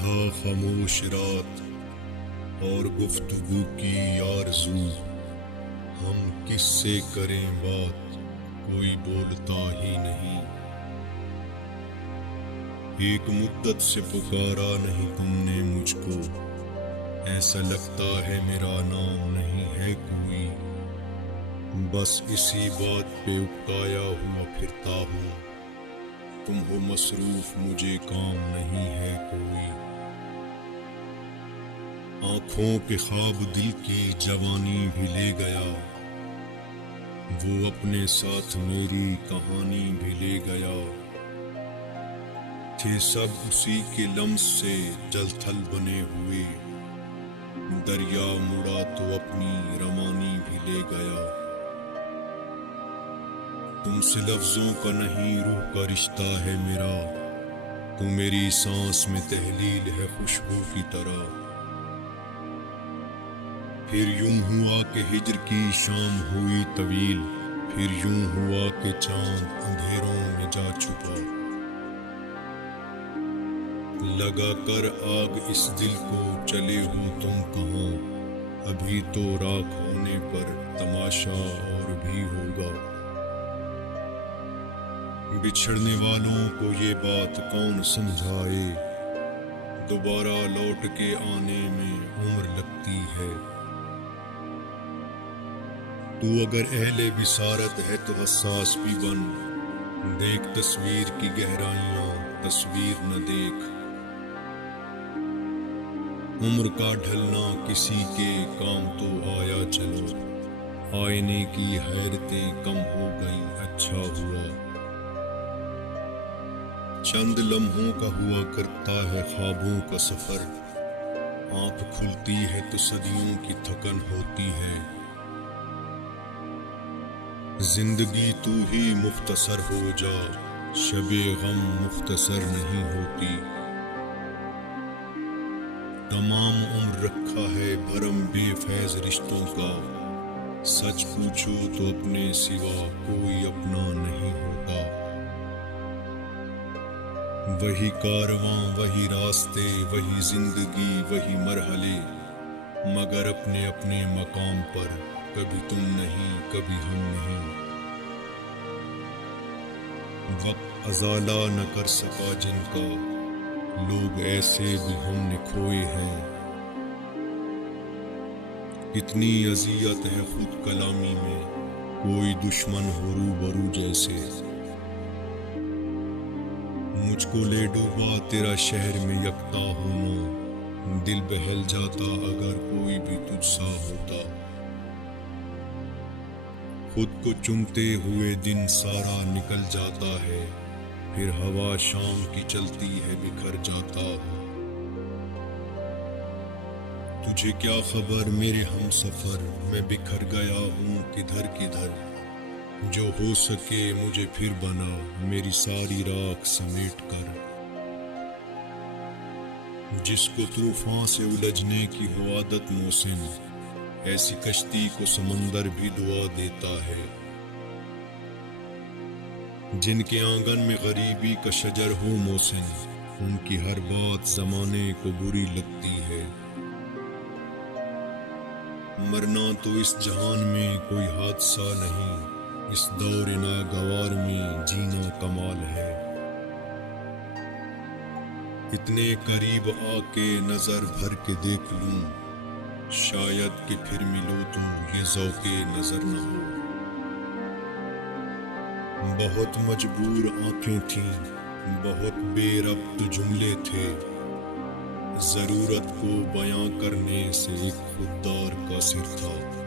تنہا خاموش رات اور گفتگو کی آرزو، ہم کس سے کریں بات، کوئی بولتا ہی نہیں۔ ایک مدت سے پکارا نہیں تم نے مجھ کو، ایسا لگتا ہے میرا نام نہیں ہے کوئی۔ بس اسی بات پہ اکتایا ہوا پھرتا ہوں، تم ہو مصروف مجھے کام نہیں ہے کوئی۔ آنکھوں کے خواب دل کی جوانی بھی لے گیا، وہ اپنے ساتھ میری کہانی بھی لے گیا۔ تھے سب اسی کے لمس سے جل تھل بنے ہوئے، دریا مڑا تو اپنی روانی بھی لے گیا۔ تم سے لفظوں کا نہیں روح کا رشتہ ہے میرا، تو میری سانس میں تحلیل ہے خوشبو کی طرح۔ پھر یوں ہوا کہ ہجر کی شام ہوئی طویل، پھر یوں ہوا کہ چاند اندھیروں میں جا چھپا۔ لگا کر آگ اس دل کو چلے ہو تم کہاں، ابھی تو راکھ ہونے پر تماشا اور بھی ہوگا۔ بچھڑنے والوں کو یہ بات کون سمجھائے، دوبارہ لوٹ کے آنے میں عمر لگتی ہے۔ تو اگر اہل بصارت ہے تو حساس بھی بن، دیکھ تصویر کی گہرائیاں تصویر نہ دیکھ۔ عمر کا ڈھلنا کسی کے کام تو آیا چلو، آئینے کی حیرتیں کم ہو گئی اچھا ہوا۔ چند لمحوں کا ہوا کرتا ہے خوابوں کا سفر، آنکھ کھلتی ہے تو صدیوں کی تھکن ہوتی ہے۔ زندگی تو ہی مختصر ہو جا، شب غم مختصر نہیں ہوتی۔ تمام عمر رکھا ہے بھرم بے فیض رشتوں کا، سچ پوچھو تو اپنے سوا کوئی اپنا نہیں ہوتا۔ وہی کارواں وہی راستے وہی زندگی وہی مرحلے، مگر اپنے اپنے مقام پر، کبھی تم نہیں کبھی ہم نہیں۔ وقت ازالہ نہ کر سکا جن کا، لوگ ایسے بھی ہم نے کھوئے ہیں۔ کتنی اذیت ہے خود کلامی میں، کوئی دشمن ہو روبرو جیسے۔ مجھ کو لے ڈوبا تیرا شہر میں یکتا ہونا، دل بہل جاتا اگر کوئی بھی تجھ سا ہوتا۔ خود کو چنتے ہوئے دن سارا نکل جاتا ہے، پھر ہوا شام کی چلتی ہے بکھر جاتا۔ تجھے کیا خبر میرے ہم سفر، میں بکھر گیا ہوں کدھر کدھر۔ جو ہو سکے مجھے پھر بنا، میری ساری راکھ سمیٹ کر۔ جس کو طوفان سے الجھنے کی ہو عادت موسم، ایسی کشتی کو سمندر بھی دعا دیتا ہے۔ جن کے آنگن میں غریبی کا شجر ہو موسم، ان کی ہر بات زمانے کو بری لگتی ہے۔ مرنا تو اس جہان میں کوئی حادثہ نہیں، اس دور ناگوار میں جینا کمال ہے۔ اتنے قریب آ کے نظر بھر کے دیکھ لوں، شاید کہ پھر ملو تو یہ ذوق نظر نہ ہو۔ بہت مجبور آنکھیں تھیں، بہت بے ربط جملے تھے، ضرورت کو بیاں کرنے سے ایک خوددار کا سر تھا۔